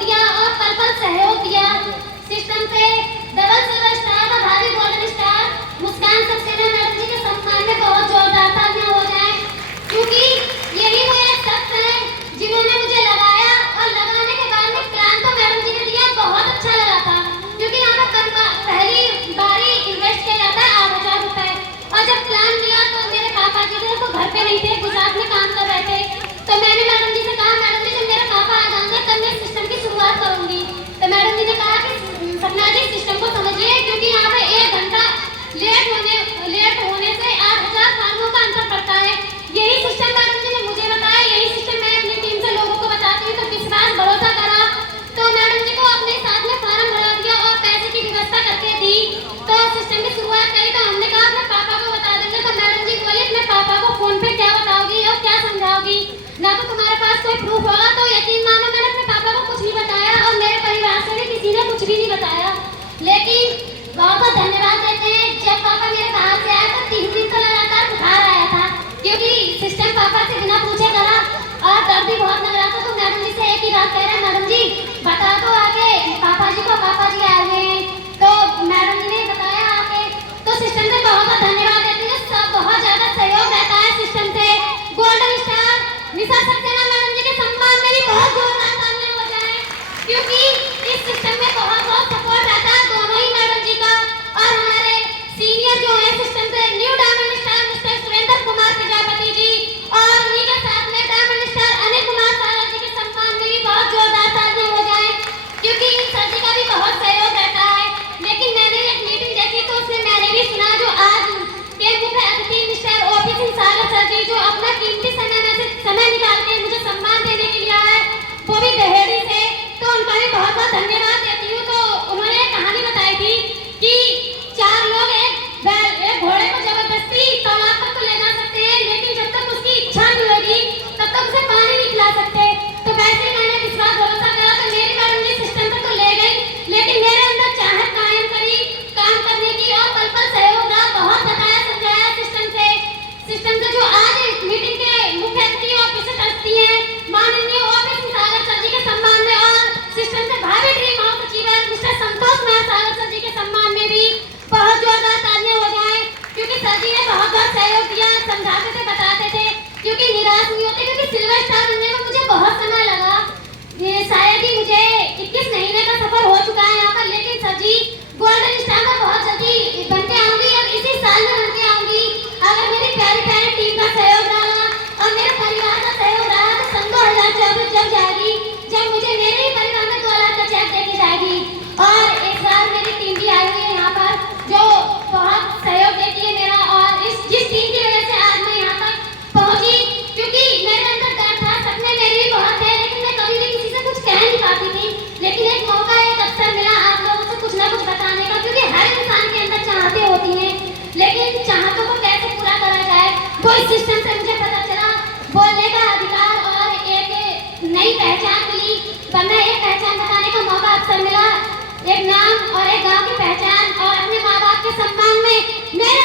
दिया और पल पल सहयोग दिया। सिस्टम से डबल सिल्वर स्टार और भावी गोल्डन स्टार मुस्कान सक्सेना मैडम जी के सम्मान में बहुत जोरदार तालियां हो जाए, क्योंकि यही वो एक शख्स है जिन्होंने मुझे लगाया और लगाने के बाद में प्लान तो मैडम जी ने दिया, बहुत अच्छा लगा था, क्योंकि यहाँ पर पहली बारी इन्वेस्ट किया जाता है 8,000 रुपए, और जब प्लान दिया तो मेरे पापा जी थे तो घर पे नहीं थे, गुजरात में काम कर रहे थे। तो मैंने मैडम जी से कहा, मैडम जी जब मेरे पापा आ जाएंगे तब मैं सिस्टम की शुरुआत करूंगी। तो मैडम जी ने कहा कि सपना जी सिस्टम को समझिए, क्योंकि यहाँ पे 1 घंटा लेट होने से 8,000 फार्मों का अंतर पड़ता है। यही सिस्टम मैडम जी ने मुझे बताया, यही सिस्टम मैं अपनी टीम से लोगों को बताती हूँ। तो विश्वास भरोसा करा तो मैडम जी को अपने साथ में फार्म भरा दिया और पैसे की व्यवस्था करके दी। तो सिस्टम की शुरुआत करी तो हमने कहा अपने पापा को बता देंगे। तो मैडम जी बोली अपने पापा को फोन पे क्या बताओगी और क्या समझाओगी, ना तो तुम्हारे पास कोई प्रूफ होगा। तो यकीन मानो मैंने अपने पापा को कुछ नहीं बताया और मेरे परिवार से भी किसी ने कुछ भी नहीं बताया। लेकिन बहुत बहुत धन्यवाद देते हैं, जब पापा मेरे बाहर से आए तो 3 दिन तो लगातार बुखार आया था, क्योंकि सिस्टम पापा से बिना पूछे करा और दर्द भी बहुत लग रहा था। तो मैडम जी से एक ही बात कह रहे हैं, मैडम जी बता दो आके पापा जी को, पापा जी आए हुए हैं। तो मैडम जी ने बताया आके, तो सिस्टम से बहुत बहुत धन्यवाद देती है, सब बहुत ज्यादा सहयोग रहता है सिस्टम से। गोल्डन स्टार निशा सक्सेना मैडम जी के सम्मान में भी बहुत जोरदार तालियां हो जाए, क्योंकि इस सिस्टम में बहुत बहुत सपोर्ट रहता है दोनों ही मैडम जी का। और हमारे सीनियर जो है सिस्टम से new diamond star mister Surendra Kumar Prajapati ji, और उन्हीं के साथ में डायमंड स्टार अनिल कुमार सारा जी के सम्मान में भी बहुत जोरदार तालियां हो जाए, क्योंकि इन सर जी का भी बहुत सहयोग रहता है। लेकिन मैंने एक मीटिंग देखी तो उसमें मैंने भी सुना जो आज के मुख्य अतिथि mister OP Singh Sagar sir जी, जो अपना कीमती समय में से समय निकाल के मुझे सम्मान देने के लिए आए, वो भी दहेड़ी से, तो उनका भी बहुत बहुत धन्यवाद देती हूँ। तो उन्होंने एक कहानी बताई थी कि 4 लोग एक घोड़े को जबरदस्ती तालाब तक तो ले जा सकते हैं, लेकिन जब तक उसकी इच्छा नहीं होगी तब तक उसे पानी नहीं पिला सकते। तो वैसे ही मैंने विश्वास भरोसा करा तो मेरी मैडम जी सिस्टम तक तो ले गई, लेकिन मेरे अंदर चाहत कायम करी काम करने की और पल पल सहयोग रहा, बहुत बताया समझाया सिस्टम से। सिस्टम से जो आज मीटिंग के मुख्य अतिथि ऑफिसर ट्रस्टी हैं माननीय ओपी सिंह सागर सर जी के सम्मान में, और सिस्टम से भावी ड्रीम हाउस सचिव मिस्टर संतोष कुमार सागर सर जी के सम्मान में भी बहुत जोरदार तालियां हो जाए, क्योंकि सर जी ने बहुत बहुत सहयोग दिया, समझाते थे बताते थे, क्योंकि निराश नहीं होते, क्योंकि सिल्वर स्टार बनने में मुझे बहुत समय लगा। शायद ही मुझे 21 महीने का सफर हो चुका है यहाँ पर, लेकिन सर जी गोल्डन स्टार में बहुत जल्दी बनते आऊंगी और इसी साल में बनते आऊंगी। अगर मेरी प्यारी प्यारी टीम का सहयोग रहा और मेरे परिवार का सहयोग रहा तो सन 2024 जब जाएगी, जब मुझे मेरे ही परिवार में 2 लाख का चेक देके जाएगी। और इस बार मेरी टीम भी आई हुई है यहाँ पर, जो बहुत सहयोग देती है मेरा, और जिस टीम की वजह से आज मैं यहाँ तक पहुँची, क्योंकि मेरे अंदर डर था, सपने मेरे भी बहुत है, लेकिन मैं कभी भी किसी से कुछ कह नहीं पाती थी। लेकिन एक मौका, एक अवसर मिला आप लोगों से कुछ ना कुछ बताने का, क्योंकि हर इंसान के अंदर चाहते होती हैं, लेकिन चाहतों को कैसे पूरा करा जाए वो इस सिस्टम से मुझे पता चला। बोलने का अधिकार और एक नई पहचान मिली, वरना एक पहचान बताने का मौका अवसर मिला, एक नाम और एक गांव की पहचान, और अपने माँ बाप के सम्मान में मेरे